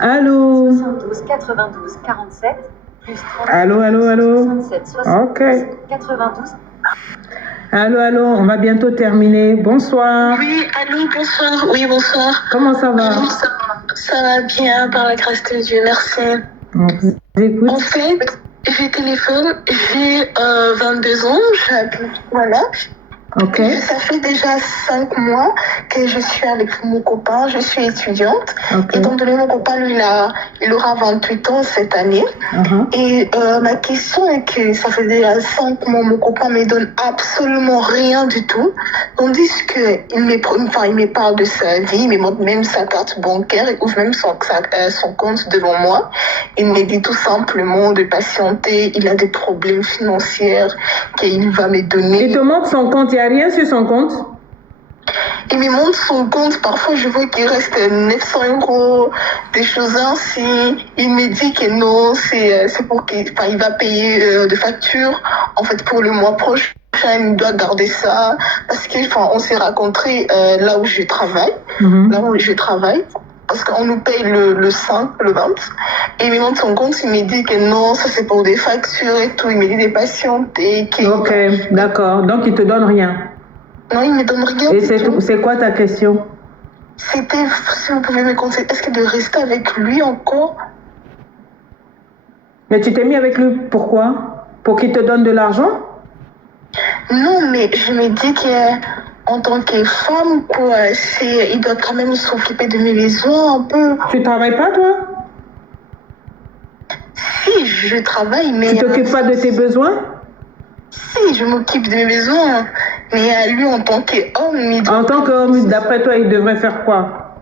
Allô. 72 92 47 plus 30. Allô. 67 60. Ok. 92. Allô, on va bientôt terminer. Bonsoir. Oui, allô, bonsoir. Oui, bonsoir. Comment ça va? Ça va bien, par la grâce de Dieu, merci. On vous écoute. En fait, j'ai téléphone, j'ai 22 ans, j'habite, voilà. Ok. Ça fait déjà 5 mois que je suis avec mon copain, je suis étudiante. Ok. Étant donné mon copain, lui, il aura 28 ans cette année. Et ma question est que ça fait déjà 5 mois, mon copain me donne absolument rien du tout. Tandis qu'il me parle de sa vie, il me montre même sa carte bancaire, il ouvre même son compte devant moi. Il me dit tout simplement de patienter, il a des problèmes financiers qu'il va me donner. Il te montre son compte, il n'y a rien sur son compte? Il me montre son compte, parfois je vois qu'il reste 900 €, des choses ainsi. Il me dit que non, c'est pour qu'il va payer des factures. En fait, pour le mois prochain, il doit garder ça. Parce qu'on s'est rencontrés là où je travaille. Là où je travaille. Parce qu'on nous paye le 5, le 20. Et il me montre son compte, il me dit que non, ça c'est pour des factures et tout. Il me dit de patienter. Ok, d'accord. Donc il ne te donne rien? Non, il ne me donne rien. Et c'est quoi ta question? C'était, si vous pouvez me conseiller, est-ce que de rester avec lui encore? Mais tu t'es mis avec lui, pourquoi? Pour qu'il te donne de l'argent? Non, mais je me dis qu'en tant que femme, il doit quand même s'occuper de mes besoins un peu. Tu travailles pas, toi? Si, je travaille, mais... Tu t'occupes pas de tes besoins? Si, je m'occupe de mes besoins. Mais lui, en tant qu'homme... En tant qu'homme, d'après toi, il devrait faire quoi?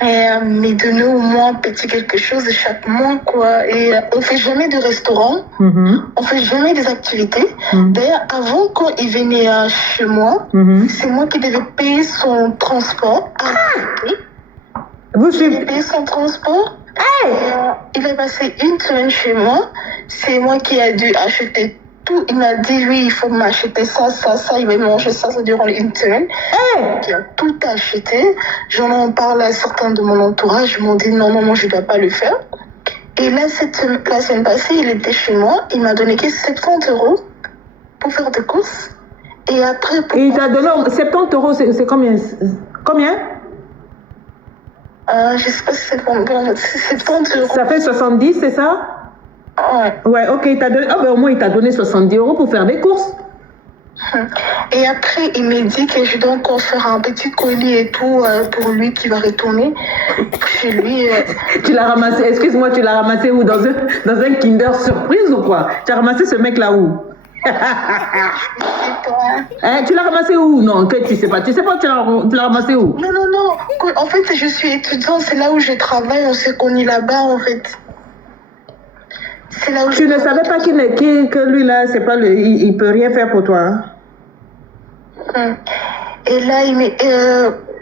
Mais donner au moins petit quelque chose chaque mois, quoi. Et on fait jamais de restaurant, on fait jamais des activités. D'ailleurs, avant, quand il venait chez moi, c'est moi qui devais payer son transport. Vous J'ai payé son transport. Il est passé une semaine chez moi. C'est moi qui ai dû acheter tout. Il m'a dit, oui, il faut m'acheter ça. Il va manger ça durant une semaine. Il a tout acheté. J'en parle à certains de mon entourage. Ils m'ont dit, non, je ne dois pas le faire. Et là, la semaine passée, il était chez moi. Il m'a donné que 70 € pour faire des courses. Et après... Et il t'a donné 70 €, c'est combien? Combien? Je ne sais pas si c'est combien. C'est 70 €. Ça fait 70, c'est ça? Ouais, ok, il t'a donné... au moins, il t'a donné 70 € pour faire des courses. Et après, il m'a dit que je dois encore faire un petit colis et tout pour lui qui va retourner chez lui. Tu l'as ramassé, excuse-moi, tu l'as ramassé où? Dans un Kinder Surprise ou quoi? Tu as ramassé ce mec-là où? Tu l'as ramassé où? Non, que tu sais pas, tu l'as ramassé où? Non. En fait, je suis étudiante, c'est là où je travaille, on s'est connus là-bas, en fait. C'est là où tu ne savais pas que lui là, c'est pas il peut rien faire pour toi, hein? Et là,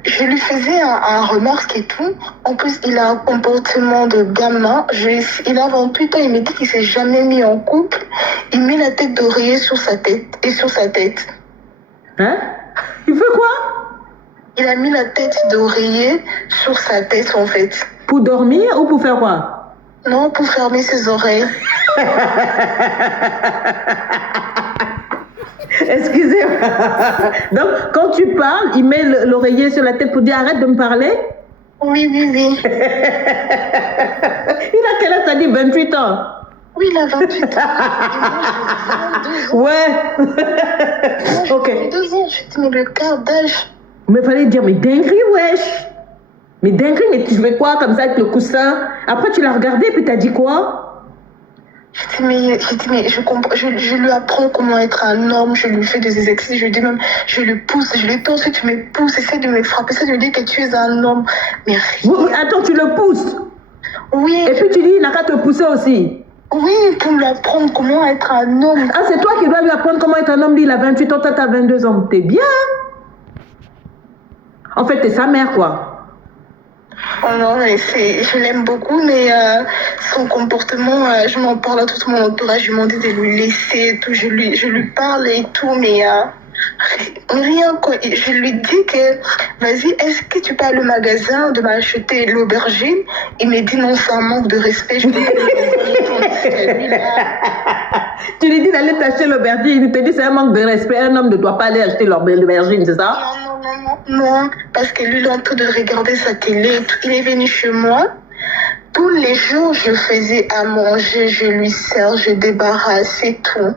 je lui faisais un remarque et tout. En plus, il a un comportement de gamin. Il a 28 ans, il me dit qu'il s'est jamais mis en couple. Il met la tête d'oreiller sur sa tête et sur sa tête. Hein? Il fait quoi? Il a mis la tête d'oreiller sur sa tête, en fait. Pour dormir ou pour faire quoi? Non, pour fermer ses oreilles. Excusez-moi. Donc, quand tu parles, il met l'oreiller sur la tête pour dire arrête de me parler? Oui. Il a quel âge? T'as dit 28 ans? Oui, il a 28 ans. Et moi, j'ai 22 ans. Ouais. Moi, Ok. j'ai 22 ans. Je dis, mais le quart d'âge. Mais fallait dire, mais dinguerie, wesh. Mais dinguerie, mais tu fais quoi comme ça avec le coussin? Après, tu l'as regardé, puis t'as dit quoi? J'ai dit, mais je lui apprends comment être un homme, je lui fais des exercices, je lui dis même, je le pousse, je lui dis, si tu me pousses, essaie de me frapper, essaie de me dire que tu es un homme. Mais rien. Oui, attends, tu le pousses. Oui. Et puis tu dis, il n'a qu'à te pousser aussi. Oui, pour lui apprendre comment être un homme. Ah, c'est toi qui dois lui apprendre comment être un homme. Lui, il a 28 ans, toi, t'as 22 ans. T'es bien. En fait, t'es sa mère, quoi. Oh non, mais je l'aime beaucoup, mais son comportement, je m'en parle à tout mon entourage, je m'en dis de lui laisser et tout, je lui parle et tout, mais rien quoi. Je lui dis que, vas-y, est-ce que tu peux aller au magasin de m'acheter l'aubergine? Il me dit non, c'est un manque de respect. Je lui dis Tu lui dis d'aller t'acheter l'aubergine, il te dit c'est un manque de respect, un homme ne doit pas aller acheter l'aubergine, c'est ça? Non, parce que lui, il est en train de regarder sa télé. Il est venu chez moi. Tous les jours, je faisais à manger, je lui sers, je débarrasse et tout.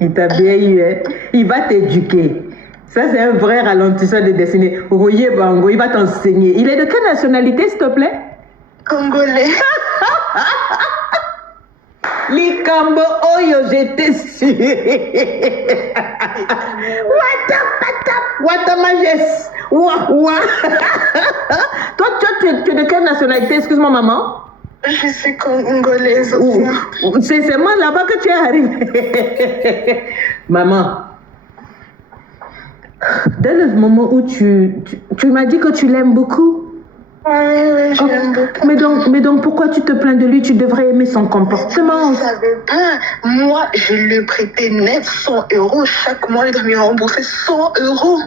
Il t'a bien eu, hein? Il va t'éduquer. Ça, c'est un vrai ralentisseur de destinée. Royer Bango, il va t'enseigner. Il est de quelle nationalité, s'il te plaît? Congolais. Likambo Oyo, j'étais sûre. What a majeste. Toi, tu es de quelle nationalité? Excuse-moi, maman. Je suis congolaise aussi. C'est moi là-bas que tu es arrivée. Maman, dès le moment où tu m'as dit que tu l'aimes beaucoup. Oui, je l'aime beaucoup. Mais donc, pourquoi tu te plains de lui? Tu devrais aimer son comportement. Je ne savais pas. Moi, je lui prêtais 900 € chaque mois. Il doit me rembourser 100 €.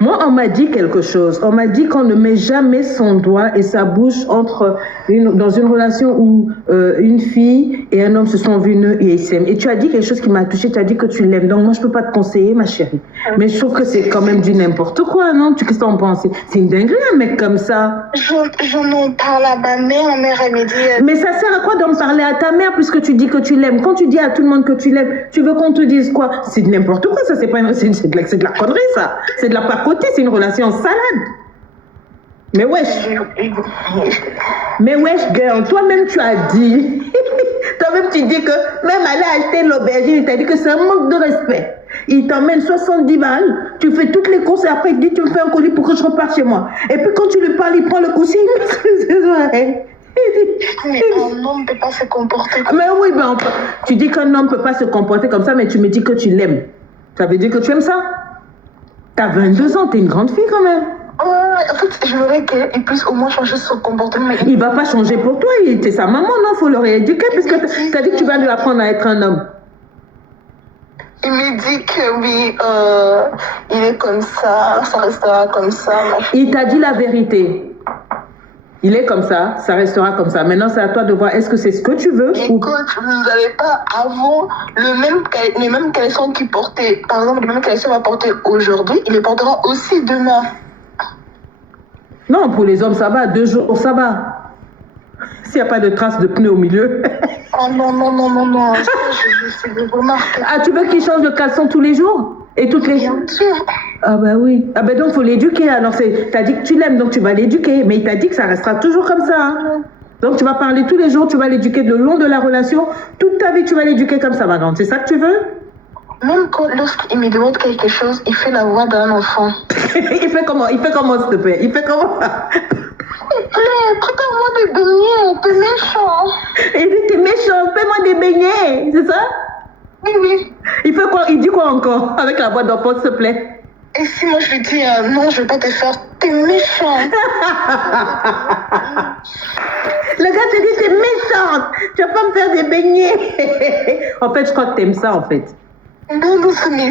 Moi, on m'a dit quelque chose. On m'a dit qu'on ne met jamais son doigt et sa bouche dans une relation où une fille et un homme se sont vus nus et ils s'aiment. Et tu as dit quelque chose qui m'a touchée. Tu as dit que tu l'aimes. Donc, moi, je ne peux pas te conseiller, ma chérie. Mais je trouve que c'est quand même du n'importe quoi, non? Qu'est-ce que tu en penses? C'est une dinguerie, un mec comme ça. J'en en parle à ma mère, elle me dit... Mais ça sert à quoi d'en parler à ta mère puisque tu dis que tu l'aimes? Quand tu dis à tout le monde que tu l'aimes, tu veux qu'on te dise quoi? C'est de n'importe quoi, ça. C'est de la connerie, ça. C'est de la pacotille, c'est une relation salade. Mais wesh. Mais wesh, girl, toi-même tu as dit. Toi-même tu dis que même aller acheter l'aubergine, il t'a dit que c'est un manque de respect. Il t'emmène 70 balles, tu fais toutes les courses et après il dit tu me fais un colis pour que je reparte chez moi. Et puis quand tu lui parles, il prend le coussin, il met sur ses oreilles. Mais un homme ne peut pas se comporter comme ça. Mais oui, ben, tu dis qu'un homme ne peut pas se comporter comme ça, mais tu me dis que tu l'aimes. Ça veut dire que tu aimes ça? T'as 22 ans, t'es une grande fille quand même. En fait, je voudrais qu'il puisse au moins changer son comportement. Il va pas changer pour toi, t'es sa maman, non? Faut le rééduquer puisque t'as dit que tu vas lui apprendre à être un homme. Il me dit que oui, il est comme ça restera comme ça. Il t'a dit la vérité. Il est comme ça restera comme ça. Maintenant, c'est à toi de voir, est-ce que c'est ce que tu veux? Écoute, vous n'avez pas avant les mêmes caleçons qu'il portait. Par exemple, les mêmes caleçons qu'il va porter aujourd'hui, il les portera aussi demain. Non, pour les hommes, ça va. 2 jours, ça va. S'il n'y a pas de traces de pneus au milieu. Oh non. Ça, je vais remarquer. Ah, tu veux qu'il change de caleçon tous les jours? Et toutes les... Bien sûr. Ah bah oui. Ah bah donc, il faut l'éduquer. Alors, t'as dit que tu l'aimes, donc tu vas l'éduquer. Mais il t'a dit que ça restera toujours comme ça. Hein. Donc, tu vas parler tous les jours, tu vas l'éduquer le long de la relation. Toute ta vie, tu vas l'éduquer comme ça, ma grande. C'est ça que tu veux? Même lorsqu'il me demande quelque chose, il fait la voix d'un enfant. Il fait comment, s'il te plaît? Il fait comment? plaît, prépare-moi des beignets, t'es méchant. Il dit, t'es méchant, fais-moi des beignets, c'est ça? Oui, oui. Il fait quoi? Il dit quoi encore avec la voix d'enfant, s'il te plaît? Et si moi je lui dis non, je vais pas te faire, t'es méchant. Le gars te dit, t'es méchante, tu vas pas me faire des beignets. En fait, je crois que t'aimes ça, en fait. Non, non, ça n'est.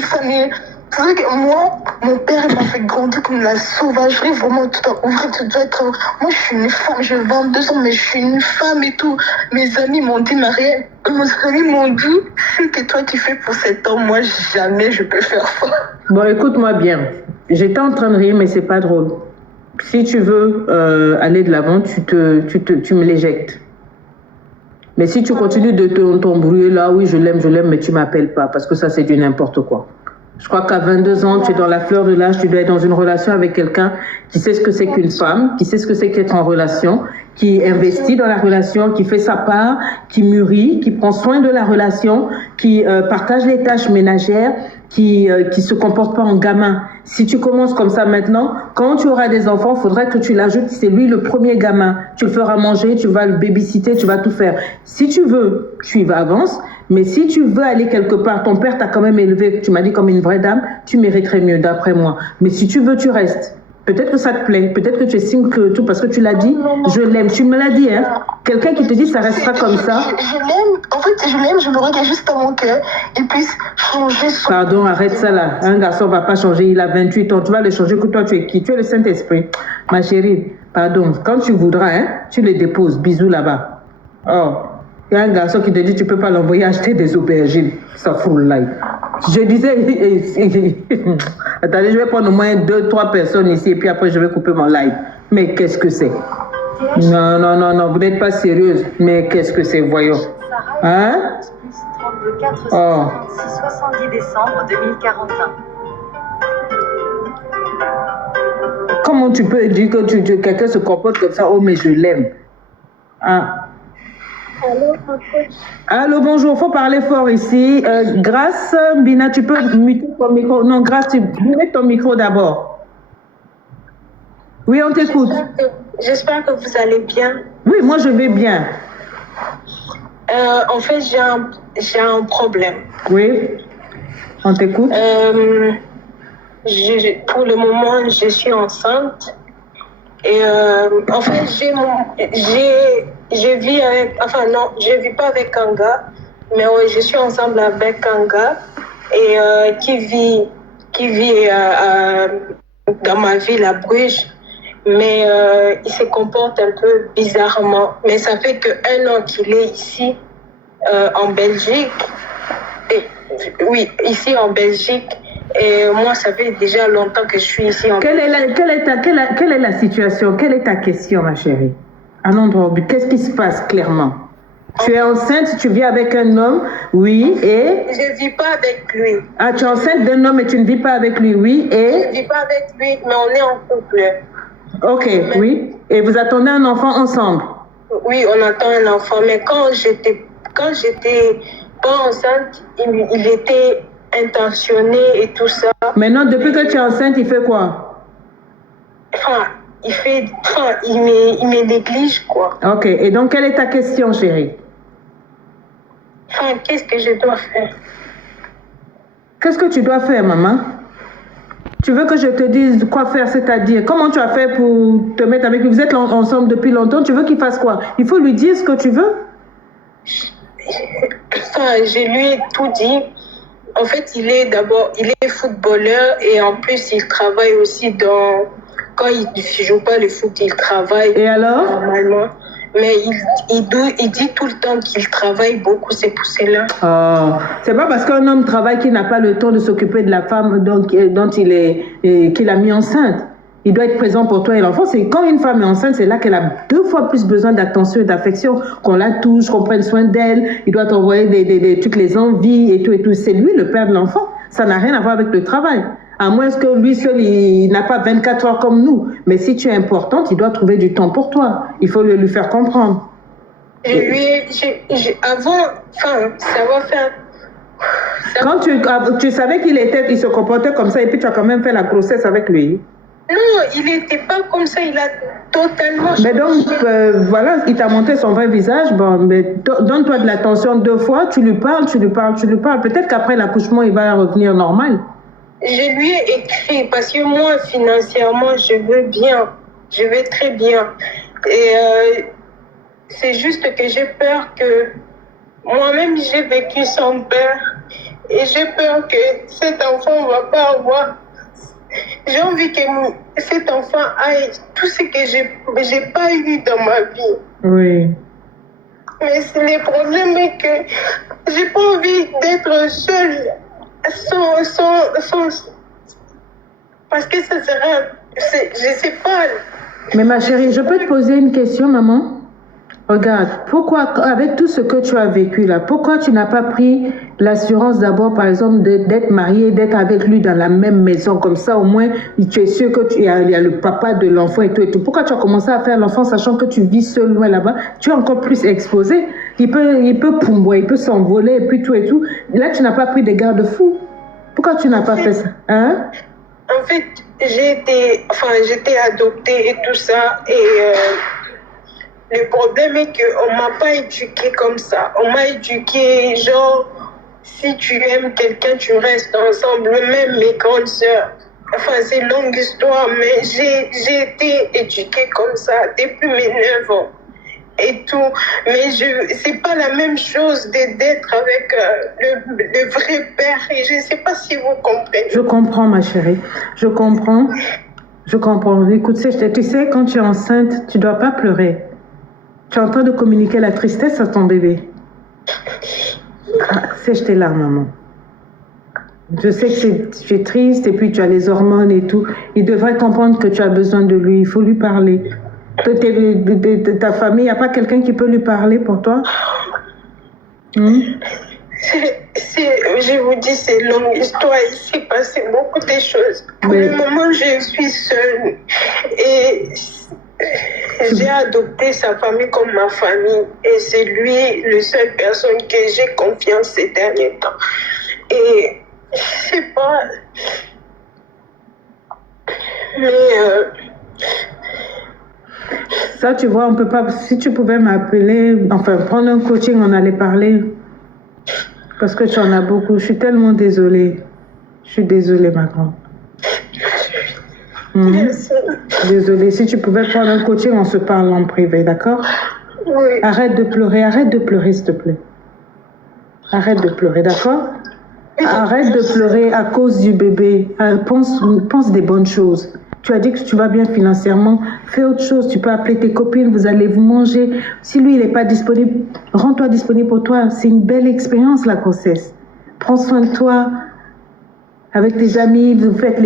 C'est vrai que moi, mon père, il m'a fait grandir comme la sauvagerie. Vraiment, tu dois ouvrir, tu dois être. Moi, je suis une femme, j'ai 22 ans, mais je suis une femme et tout. Mes amis m'ont dit, Marielle, mes amis m'ont dit, ce que toi tu fais pour cet homme, moi, jamais je peux faire ça. Bon, écoute-moi bien. J'étais en train de rire, mais c'est pas drôle. Si tu veux aller de l'avant, tu me l'éjectes. Mais si tu continues de t'embrouiller là, oui, je l'aime, mais tu m'appelles pas, parce que ça, c'est du n'importe quoi. Je crois qu'à 22 ans, tu es dans la fleur de l'âge, tu dois être dans une relation avec quelqu'un qui sait ce que c'est qu'une femme, qui sait ce que c'est qu'être en relation, qui investit dans la relation, qui fait sa part, qui mûrit, qui prend soin de la relation, qui partage les tâches ménagères, qui se comporte pas en gamin. Si tu commences comme ça maintenant, quand tu auras des enfants, il faudrait que tu l'ajoutes, c'est lui le premier gamin. Tu le feras manger, tu vas le babysitter, tu vas tout faire. Si tu veux, tu y vas avance. Mais si tu veux aller quelque part, ton père t'a quand même élevé, tu m'as dit comme une vraie dame, tu mériterais mieux d'après moi. Mais si tu veux, tu restes. Peut-être que ça te plaît, peut-être que tu estimes que tout, parce que tu l'as dit, je l'aime. Tu me l'as dit, hein. Quelqu'un qui te dit ça restera comme ça. Je l'aime, en fait, je l'aime, je me regarde juste avant qu'il puisse changer son... Pardon, arrête ça là. Un garçon ne va pas changer, il a 28 ans, tu vas le changer, que toi tu es qui? Tu es le Saint-Esprit. Ma chérie, pardon, quand tu voudras, hein, tu le déposes, bisous là-bas. Oh, il y a un garçon qui te dit tu ne peux pas l'envoyer acheter des aubergines. Ça fout là. Je disais, attendez, je vais prendre au moins 2-3 personnes ici et puis après je vais couper mon live. Mais qu'est-ce que c'est? Non, vous n'êtes pas sérieuse. Mais qu'est-ce que c'est, voyons. Hein? Plus 32 456 70 décembre 2041. Comment tu peux dire que quelqu'un se comporte comme ça? Oh, mais je l'aime. Ah. Allô, bonjour, faut parler fort ici. Grâce, Bina, tu peux muter ton micro. Non, Grâce, tu mets ton micro d'abord. Oui, on t'écoute. J'espère que vous allez bien. Oui, moi je vais bien. En fait, j'ai un problème. Oui, on t'écoute. Pour le moment, je suis enceinte. Et en fait, je vis avec... Enfin, non, je ne vis pas avec un gars. Mais ouais, je suis ensemble avec un gars et, qui vit dans ma ville à Bruges. Mais il se comporte un peu bizarrement. Mais ça fait qu'1 an qu'il est ici, en Belgique. Oui, ici en Belgique. Et moi, ça fait déjà longtemps que je suis ici en Belgique. Quelle est la situation? Quelle est ta question, ma chérie? Allons droit au but. Qu'est-ce qui se passe clairement? Tu es enceinte, tu vis avec un homme, oui, et... Je ne vis pas avec lui. Ah, tu es enceinte d'un homme et tu ne vis pas avec lui, oui, et... Je ne vis pas avec lui, mais on est en couple. Ok, oui. Et vous attendez un enfant ensemble? Oui, on attend un enfant. Mais quand j'étais pas enceinte, il était intentionné et tout ça. Maintenant, depuis que tu es enceinte, il fait quoi? Il me néglige, quoi. Ok. Et donc, quelle est ta question, chérie? Qu'est-ce que je dois faire? Qu'est-ce que tu dois faire, maman? Tu veux que je te dise quoi faire, c'est-à-dire comment tu as fait pour te mettre avec lui? Vous êtes ensemble depuis longtemps, tu veux qu'il fasse quoi? Il faut lui dire ce que tu veux? Je lui ai tout dit. En fait, il est footballeur et en plus, il travaille aussi quand il ne joue pas le foot, il travaille. Et alors? Normalement. Mais il dit tout le temps qu'il travaille beaucoup, c'est pour cela. Oh, c'est pas parce qu'un homme travaille qu'il n'a pas le temps de s'occuper de la femme qu'il a mis enceinte. Il doit être présent pour toi et l'enfant. C'est quand une femme est enceinte, c'est là qu'elle a 2 fois plus besoin d'attention et d'affection, qu'on la touche, qu'on prenne soin d'elle. Il doit t'envoyer toutes les envies et tout. C'est lui le père de l'enfant. Ça n'a rien à voir avec le travail. À moins que lui seul, il n'a pas 24 heures comme nous. Mais si tu es importante, il doit trouver du temps pour toi. Il faut lui faire comprendre. Avant, ça va faire... Quand tu savais qu'il se comportait comme ça et puis tu as quand même fait la grossesse avec lui? Non, il n'était pas comme ça, il a totalement Mais donc, changé. voilà, il t'a montré son vrai visage. Bon, mais donne-toi de l'attention 2 fois, tu lui parles. Peut-être qu'après l'accouchement, il va revenir normal. Je lui ai écrit parce que moi, financièrement, je veux bien. Je vais très bien. Et c'est juste que j'ai peur que moi-même, j'ai vécu sans père. Et j'ai peur que cet enfant ne va pas avoir. J'ai envie que cet enfant ait tout ce que j'ai pas eu dans ma vie. Oui. Mais le problème est que j'ai pas envie d'être seule sans parce que ça serait, je sais pas. Mais ma chérie, je peux te poser une question, maman? Regarde, pourquoi, avec tout ce que tu as vécu là, pourquoi tu n'as pas pris l'assurance d'abord, par exemple, d'être mariée, d'être avec lui dans la même maison, comme ça, au moins, tu es sûr que il y a le papa de l'enfant et tout et tout. Pourquoi tu as commencé à faire l'enfant, sachant que tu vis seul loin là-bas? Tu es encore plus exposé. Il peut pomper, il peut s'envoler et puis tout et tout. Là, tu n'as pas pris des garde-fous. Pourquoi tu n'as pas fait ça? Hein? En fait, j'étais adoptée et tout ça. Et le problème est qu'on ne m'a pas éduquée comme ça. On m'a éduquée genre, si tu aimes quelqu'un, tu restes ensemble. Même mes grandes sœurs. Enfin, c'est une longue histoire, mais j'ai été éduquée comme ça depuis mes 9 ans. Et tout, mais c'est pas la même chose d'être avec le vrai père. Et je sais pas si vous comprenez. Je comprends, ma chérie. Je comprends. Écoute, tu sais, quand tu es enceinte, tu dois pas pleurer. Tu es en train de communiquer la tristesse à ton bébé. Sèche tes larmes, maman. Je sais que tu es triste et puis tu as les hormones et tout. Il devrait comprendre que tu as besoin de lui. Il faut lui parler. De ta famille, il n'y a pas quelqu'un qui peut lui parler pour toi? Je vous dis, c'est une longue histoire. Il s'est passé beaucoup de choses. Pour le moment, je suis seule. Et j'ai adopté sa famille comme ma famille. Et c'est lui, la seule personne que j'ai confiance ces derniers temps. Et je sais pas. Mais ça, tu vois, on peut pas. Si tu pouvais m'appeler, enfin, prendre un coaching, on allait parler. Parce que tu en as beaucoup. Je suis tellement désolée. Je suis désolée, ma grande. Désolée. Si tu pouvais prendre un coaching, on se parle en privé, d'accord? oui. Arrête de pleurer, s'il te plaît. Arrête de pleurer, d'accord? Arrête de pleurer à cause du bébé. Pense des bonnes choses. Tu as dit que tu vas bien financièrement. Fais autre chose. Tu peux appeler tes copines, vous allez vous manger. Si lui, il n'est pas disponible, rends-toi disponible pour toi. C'est une belle expérience, la grossesse. Prends soin de toi. Avec tes amis, vous faites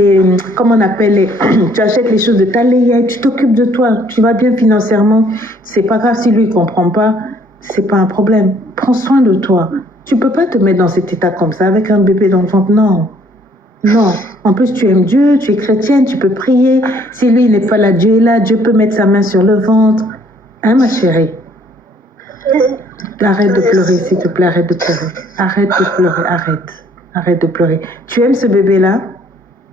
comment on appelle tu achètes les choses de ta laïa, tu t'occupes de toi. Tu vas bien financièrement. C'est pas grave si lui, il comprend pas. C'est pas un problème. Prends soin de toi. Tu peux pas te mettre dans cet état comme ça avec un bébé dans le ventre. Non. Non. En plus, tu aimes Dieu, tu es chrétienne, tu peux prier. Si lui, il n'est pas là, Dieu est là. Dieu peut mettre sa main sur le ventre. Hein, ma chérie? Arrête de pleurer, s'il te plaît. Arrête de pleurer. Arrête de pleurer. Arrête de pleurer. Tu aimes ce bébé-là?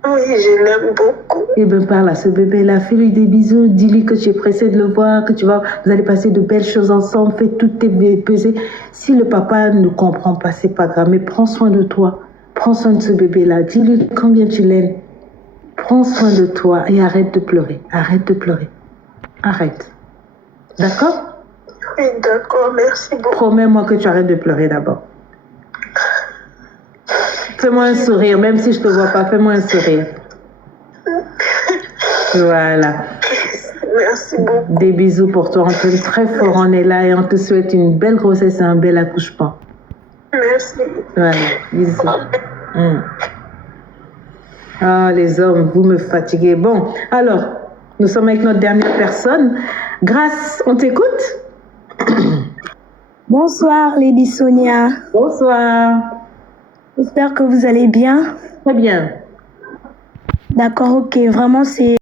Oui, je l'aime beaucoup. Eh bien, parle à ce bébé-là. Fais-lui des bisous. Dis-lui que tu es pressé de le voir, que vous allez passer de belles choses ensemble. Fais toutes tes pesées. Si le papa ne comprend pas, c'est pas grave. Mais prends soin de toi. Prends soin de ce bébé-là. Dis-lui combien tu l'aimes. Prends soin de toi et arrête de pleurer. Arrête de pleurer. Arrête. D'accord? Oui, d'accord. Merci beaucoup. Promets-moi que tu arrêtes de pleurer d'abord. Fais-moi un sourire, même si je ne te vois pas, fais-moi un sourire. Voilà. Merci beaucoup. Des bisous pour toi, on t'aime très fort, on est là et on te souhaite une belle grossesse et un bel accouchement. Merci. Voilà, bisous. Ah, les hommes, vous me fatiguez. Bon, alors, nous sommes avec notre dernière personne. Grâce, on t'écoute? Bonsoir, Lady Sonia. Bonsoir. J'espère que vous allez bien. Très bien. D'accord, ok. Vraiment, c'est